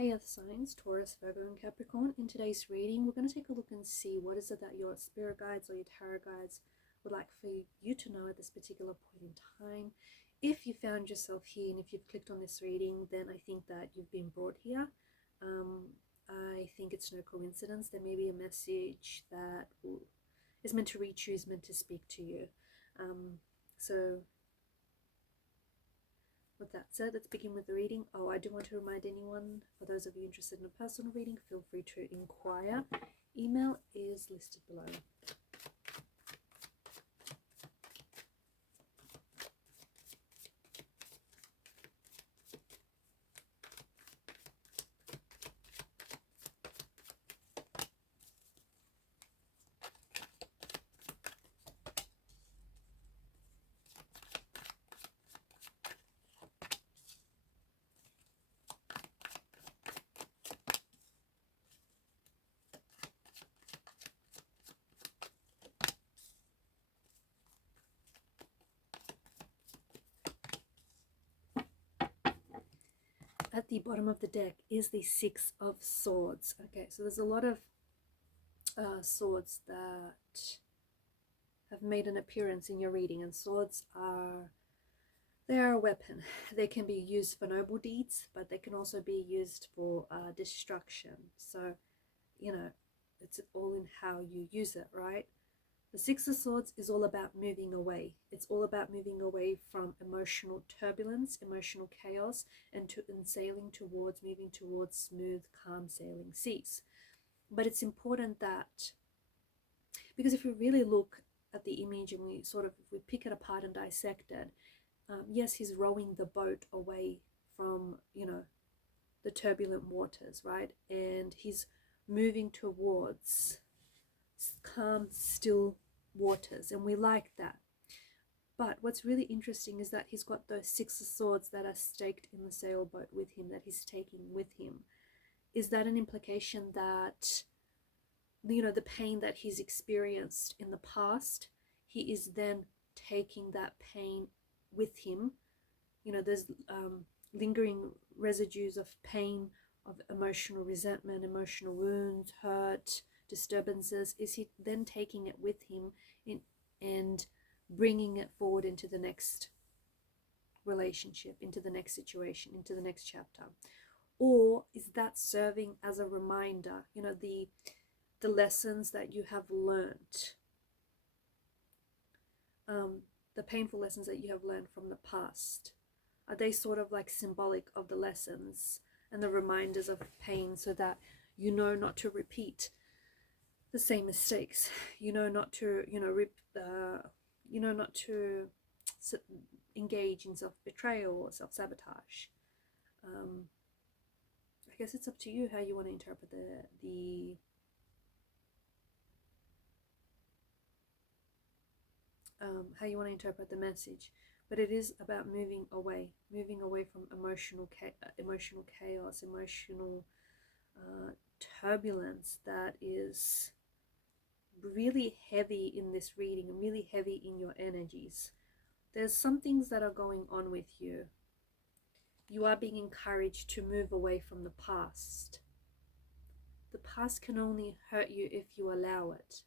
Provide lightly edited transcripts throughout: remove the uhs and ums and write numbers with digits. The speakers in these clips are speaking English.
Hey Earth signs, Taurus, Virgo and Capricorn. In today's reading, we're going to take a look and see what is it that your spirit guides or your tarot guides would like for you to know at this particular point in time. If you found yourself here and if you've clicked on this reading, then I think that you've been brought here. I think it's no coincidence. There may be a message that is meant to reach you, is meant to speak to you. So with that said, let's begin with the reading. Oh, I do want to remind anyone, for those of you interested in a personal reading, feel free to inquire. Email is listed below. At the bottom of the deck is the Six of Swords. Okay, so there's a lot of swords that have made an appearance in your reading, and swords are a weapon. They can be used for noble deeds, but they can also be used for destruction. So, you know, it's all in how you use it, right? The Six of Swords is all about moving away. It's all about moving away from emotional turbulence, emotional chaos, and sailing towards, moving towards smooth, calm sailing seas. But it's important that, because if we really look at the image and if we pick it apart and dissect it, yes, he's rowing the boat away from, the turbulent waters, right? And he's moving towards calm, still waters, and we like that. But what's really interesting is that he's got those Six of Swords that are staked in the sailboat with him, that he's taking with him. Is that an implication that, the pain that he's experienced in the past, he is then taking that pain with him? There's lingering residues of pain, of emotional resentment, emotional wounds, hurt, disturbances. Is he then taking it with him and bringing it forward into the next relationship, into the next situation, into the next chapter? Or is that serving as a reminder, the lessons that you have learned, the painful lessons that you have learned from the past? Are they sort of like symbolic of the lessons and the reminders of pain, so that you know not to repeat the same mistakes, not to, not to engage in self-betrayal or self-sabotage? I guess it's up to you how you want to interpret how you want to interpret the message. But it is about moving away from emotional chaos, emotional turbulence that is really heavy in this reading, really heavy in your energies. There's some things that are going on with you. You are being encouraged to move away from the past. The past can only hurt you if you allow it.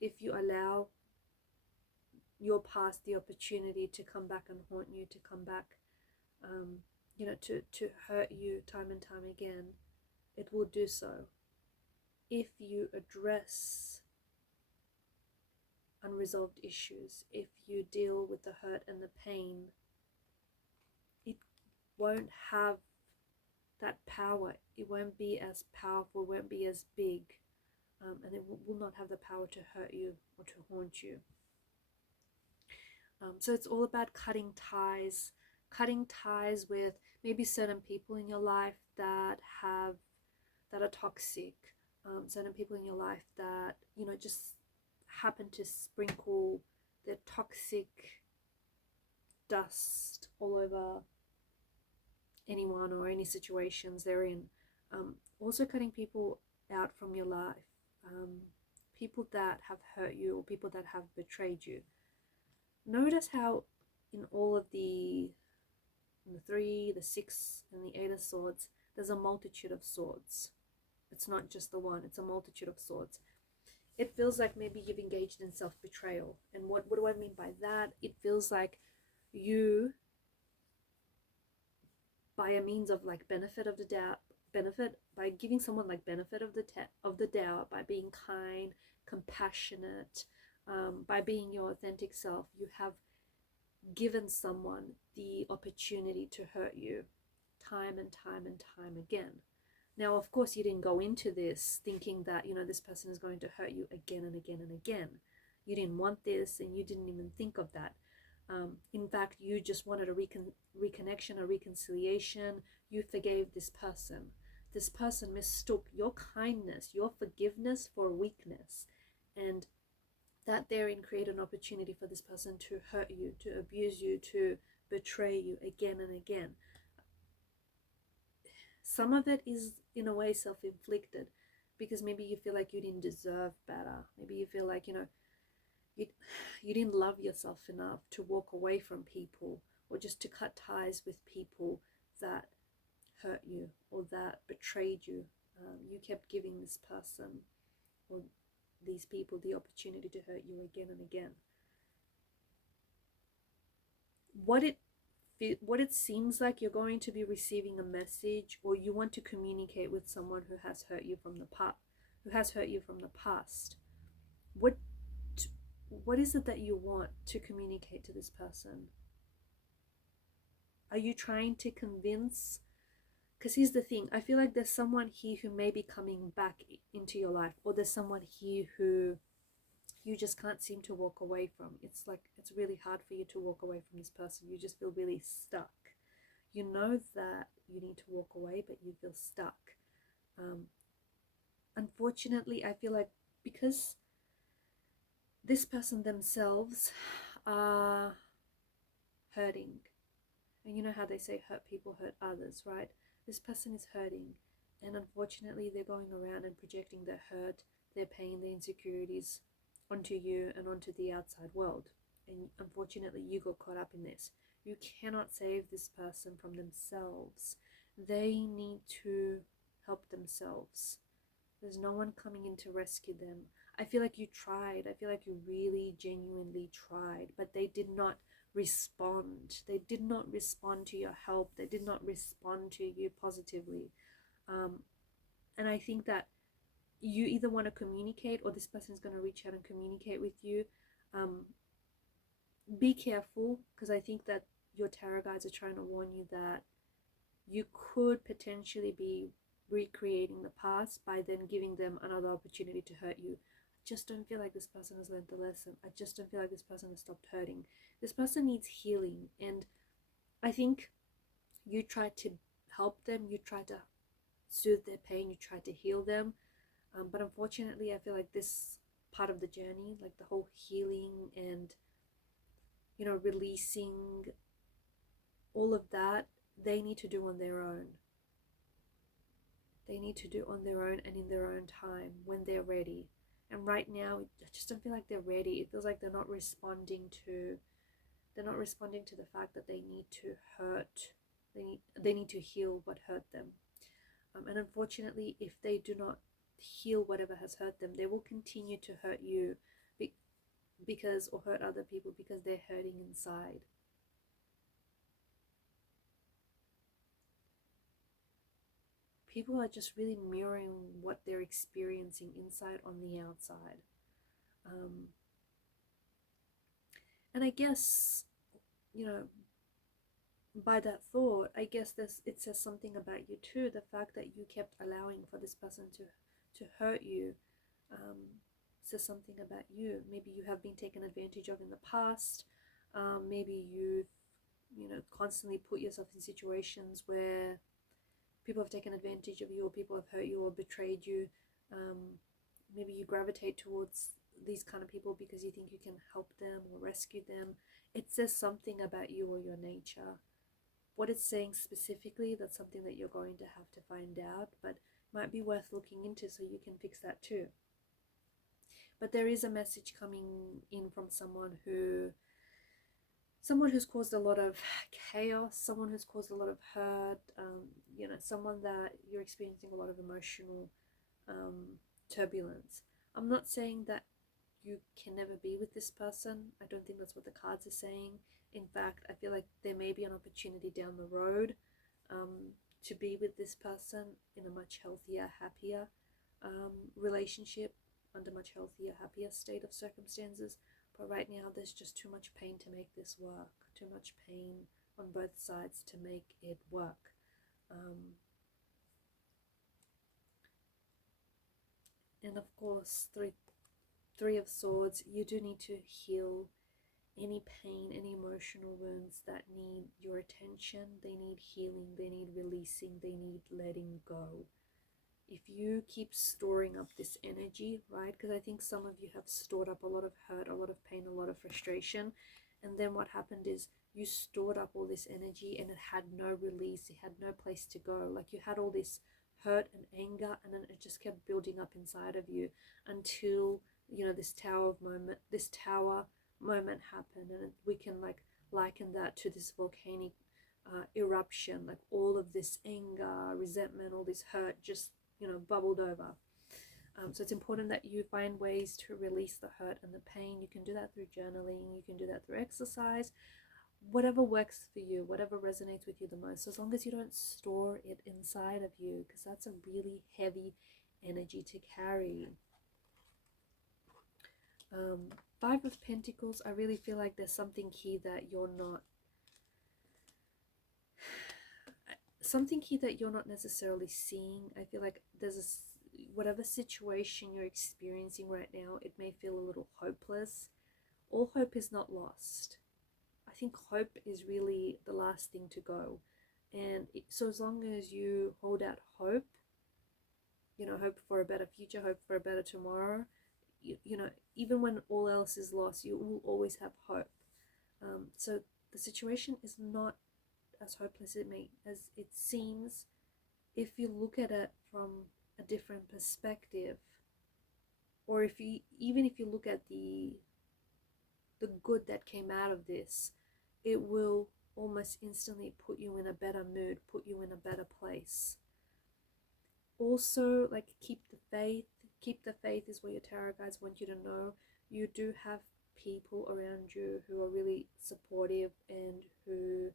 If you allow your past the opportunity to come back and haunt you, to come back, to hurt you time and time again, it will do so. If you address unresolved issues, if you deal with the hurt and the pain, it won't have that power. It won't be as powerful, won't be as big, and it will not have the power to hurt you or to haunt you. So it's all about cutting ties with maybe certain people in your life that are toxic, certain people in your life that, just happen to sprinkle their toxic dust all over anyone or any situations they're in. Also cutting people out from your life, people that have hurt you or people that have betrayed you. Notice how in all of the 3, the 6 and the 8 of Swords, there's a multitude of swords. It's not just the one, it's a multitude of swords. It feels like maybe you've engaged in self-betrayal. And what do I mean by that? It feels like you, by a means of like benefit of the doubt, by giving someone like benefit of the doubt, by being kind, compassionate, by being your authentic self, you have given someone the opportunity to hurt you time and time and time again. Now, of course, you didn't go into this thinking that, you know, this person is going to hurt you again and again and again. You didn't want this, and you didn't even think of that. In fact, you just wanted a reconnection, a reconciliation. You forgave this person. This person mistook your kindness, your forgiveness for weakness. And that therein created an opportunity for this person to hurt you, to abuse you, to betray you again and again. Some of it is in a way self-inflicted, because maybe you feel like you didn't deserve better. Maybe you feel like, you know, you didn't love yourself enough to walk away from people, or just to cut ties with people that hurt you or that betrayed you. You kept giving this person or these people the opportunity to hurt you again and again. What it seems like, you're going to be receiving a message, or you want to communicate with someone who has hurt you from the past. What is it that you want to communicate to this person? Are you trying to convince? Because here's the thing, I feel like there's someone here who may be coming back into your life, or there's someone here who you just can't seem to walk away from. It's like it's really hard for you to walk away from this person. You just feel really stuck. You know that you need to walk away, but you feel stuck. Unfortunately, I feel like because this person themselves are hurting, and you know how they say hurt people hurt others, right? This person is hurting, and unfortunately they're going around and projecting their hurt, their pain, their insecurities onto you and onto the outside world. And unfortunately you got caught up in this. You cannot save this person from themselves. They need to help themselves. There's no one coming in to rescue them. I feel like you tried. I feel like you really genuinely tried, but they did not respond. They did not respond to your help. They did not respond to you positively. And I think that you either want to communicate, or this person is going to reach out and communicate with you. Be careful, because I think that your tarot guides are trying to warn you that you could potentially be recreating the past by then giving them another opportunity to hurt you. I just don't feel like this person has learned the lesson. I just don't feel like this person has stopped hurting. This person needs healing, and I think you tried to help them, you tried to soothe their pain, you tried to heal them, but unfortunately I feel like this part of the journey, like the whole healing and, you know, releasing all of that, they need to do on their own. They need to do on their own and in their own time, when they're ready. And right now I just don't feel like they're ready. It feels like they're not responding to the fact that they need to hurt. They need to heal what hurt them. And unfortunately, if they do not heal whatever has hurt them, they will continue to hurt you or hurt other people, because they're hurting inside. People are just really mirroring what they're experiencing inside on the outside. And I guess, you know, by that thought, I guess it says something about you too. The fact that you kept allowing for this person to hurt you says something about you. Maybe you have been taken advantage of in the past. Maybe you've, you know, constantly put yourself in situations where people have taken advantage of you, or people have hurt you or betrayed you. Maybe you gravitate towards these kind of people because you think you can help them or rescue them. It says something about you or your nature. What it's saying specifically, that's something that you're going to have to find out, but might be worth looking into so you can fix that too. But there is a message coming in from someone who someone who's caused a lot of chaos, someone who's caused a lot of hurt, you know, someone that you're experiencing a lot of emotional turbulence. I'm not saying that you can never be with this person. I don't think that's what the cards are saying. In fact, I feel like there may be an opportunity down the road to be with this person in a much healthier, happier relationship, under much healthier, happier state of circumstances. But right now, there's just too much pain to make this work, too much pain on both sides to make it work. And of course, Three of Swords, you do need to heal any pain, any emotional wounds that need your attention. They need healing, they need releasing, they need letting go. If you keep storing up this energy, right, because I think some of you have stored up a lot of hurt, a lot of pain, a lot of frustration, and then what happened is you stored up all this energy and it had no release, it had no place to go. Like you had all this hurt and anger, and then it just kept building up inside of you until, you know, this tower moment happened. And we can like liken that to this volcanic eruption, like all of this anger, resentment, all this hurt just, you know, bubbled over. So it's important that you find ways to release the hurt and the pain. You can do that through journaling, you can do that through exercise, whatever works for you, whatever resonates with you the most, as long as you don't store it inside of you, because that's a really heavy energy to carry. Five of Pentacles, I really feel like there's something here that you're not necessarily seeing. I feel like there's whatever situation you're experiencing right now, it may feel a little hopeless. All hope is not lost. I think hope is really the last thing to go. And so as long as you hold out hope, you know, hope for a better future, hope for a better tomorrow, you know, even when all else is lost, you will always have hope. So the situation is not as hopeless as it seems if you look at it from a different perspective, or even if you look at the good that came out of this, it will almost instantly put you in a better mood, put you in a better place. Also, like, keep the faith. Keep the faith is what your tarot guides want you to know. You do have people around you who are really supportive and who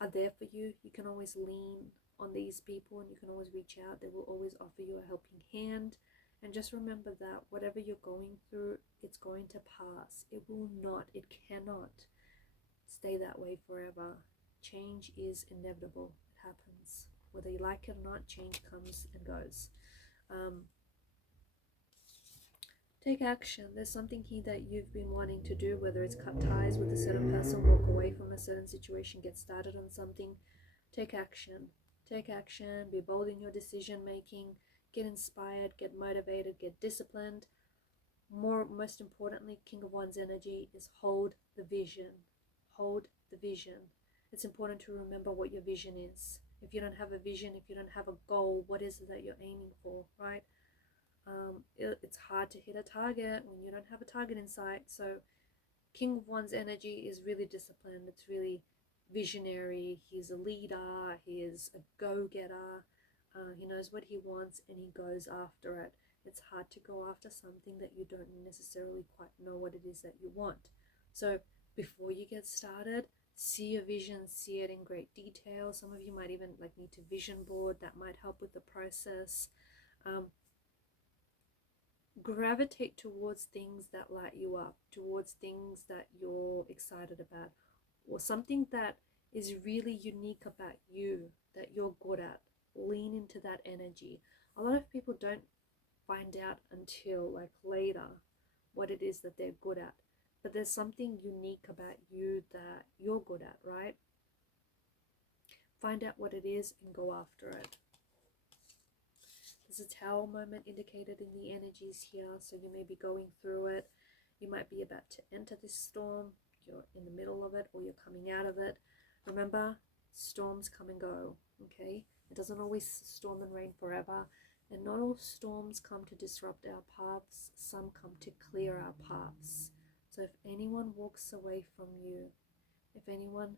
are there for you. You can always lean on these people and you can always reach out. They will always offer you a helping hand. And just remember that whatever you're going through, it's going to pass. It will not, it cannot stay that way forever. Change is inevitable. It happens. Whether you like it or not, change comes and goes. Take action. There's something here that you've been wanting to do, whether it's cut ties with a certain person, walk away from a certain situation, get started on something. Take action. Take action. Be bold in your decision making. Get inspired. Get motivated. Get disciplined. Most importantly, King of Wands energy is hold the vision. Hold the vision. It's important to remember what your vision is. If you don't have a vision, if you don't have a goal, what is it that you're aiming for, right? It's hard to hit a target when you don't have a target in sight. So King of Wands energy is really disciplined. It's really visionary. He's a leader. He is a go-getter. He knows what he wants and he goes after it. It's hard to go after something that you don't necessarily quite know what it is that you want. So before you get started, see your vision, see it in great detail. Some of you might even need to vision board. That might help with the process. Gravitate towards things that light you up, towards things that you're excited about, or something that is really unique about you that you're good at. Lean into that energy. A lot of people don't find out until later what it is that they're good at, but there's something unique about you that you're good at, right? Find out what it is and go after it. There's a tower moment indicated in the energies here, so you may be going through it. You might be about to enter this storm. You're in the middle of it or you're coming out of it. Remember, storms come and go, okay? It doesn't always storm and rain forever, and not all storms come to disrupt our paths. Some come to clear our paths. So if anyone walks away from you, If anyone,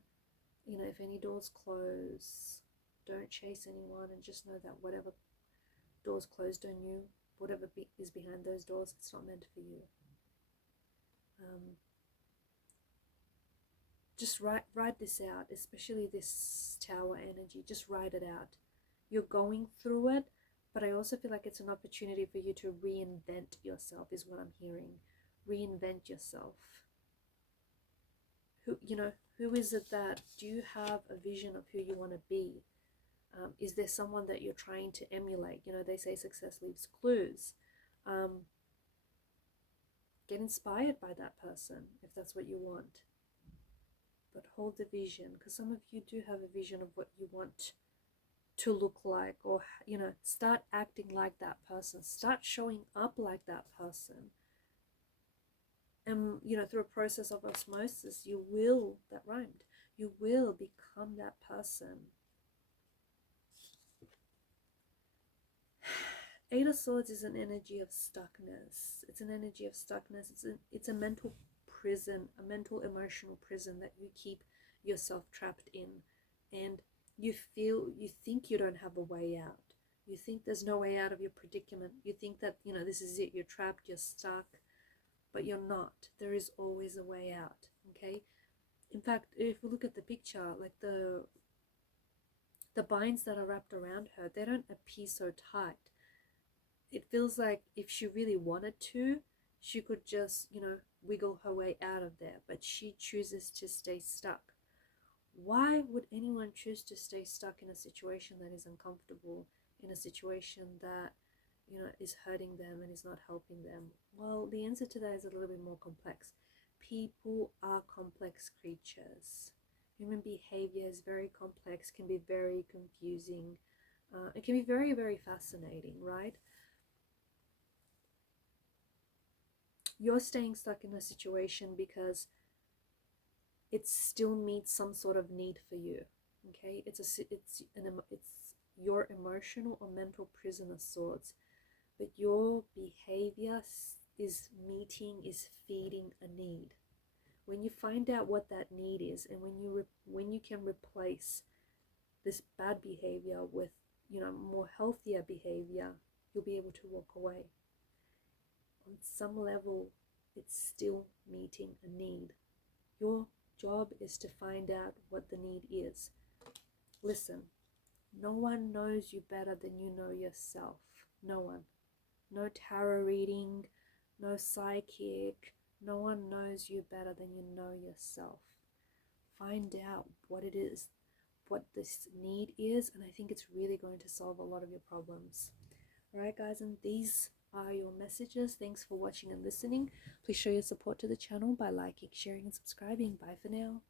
you know, if any doors close, don't chase anyone, and just know that whatever doors closed on you, whatever is behind those doors, it's not meant for you. Just write this out, especially this Tower energy. Just write it out. You're going through it, but I also feel like it's an opportunity for you to reinvent yourself, is what I'm hearing. Reinvent yourself. Who is it that, do you have a vision of who you want to be? Is there someone that you're trying to emulate? You know, they say success leaves clues. Get inspired by that person if that's what you want. But hold the vision, because some of you do have a vision of what you want to look like, or, you know, start acting like that person. Start showing up like that person. And, you know, through a process of osmosis, you will, that rhymed, you will become that person. Eight of Swords is an energy of stuckness. It's an energy of stuckness. It's a mental prison, a mental emotional prison that you keep yourself trapped in. And you think you don't have a way out. You think there's no way out of your predicament. You think that, you know, this is it, you're trapped, you're stuck. But you're not. There is always a way out, okay? In fact, if we look at the picture, like the binds that are wrapped around her, they don't appear so tight. It feels like if she really wanted to, she could just, you know, wiggle her way out of there, but she chooses to stay stuck. Why would anyone choose to stay stuck in a situation that is uncomfortable, in a situation that, you know, is hurting them and is not helping them? Well, the answer to that is a little bit more complex. People are complex creatures. Human behavior is very complex, can be very confusing. It can be very, very fascinating, right? You're staying stuck in a situation because it still meets some sort of need for you, okay? It's your emotional or mental prison of sorts, but your behavior is feeding a need. When you find out what that need is, and when you can replace this bad behavior with, you know, more healthier behavior, you'll be able to walk away. On some level, it's still meeting a need. Your job is to find out what the need is. Listen, no one knows you better than you know yourself. No one. No tarot reading, no psychic. No one knows you better than you know yourself. Find out what it is, what this need is, and I think it's really going to solve a lot of your problems. Alright guys, and these are your messages. Thanks for watching and listening. Please show your support to the channel by liking, sharing and subscribing. Bye for now.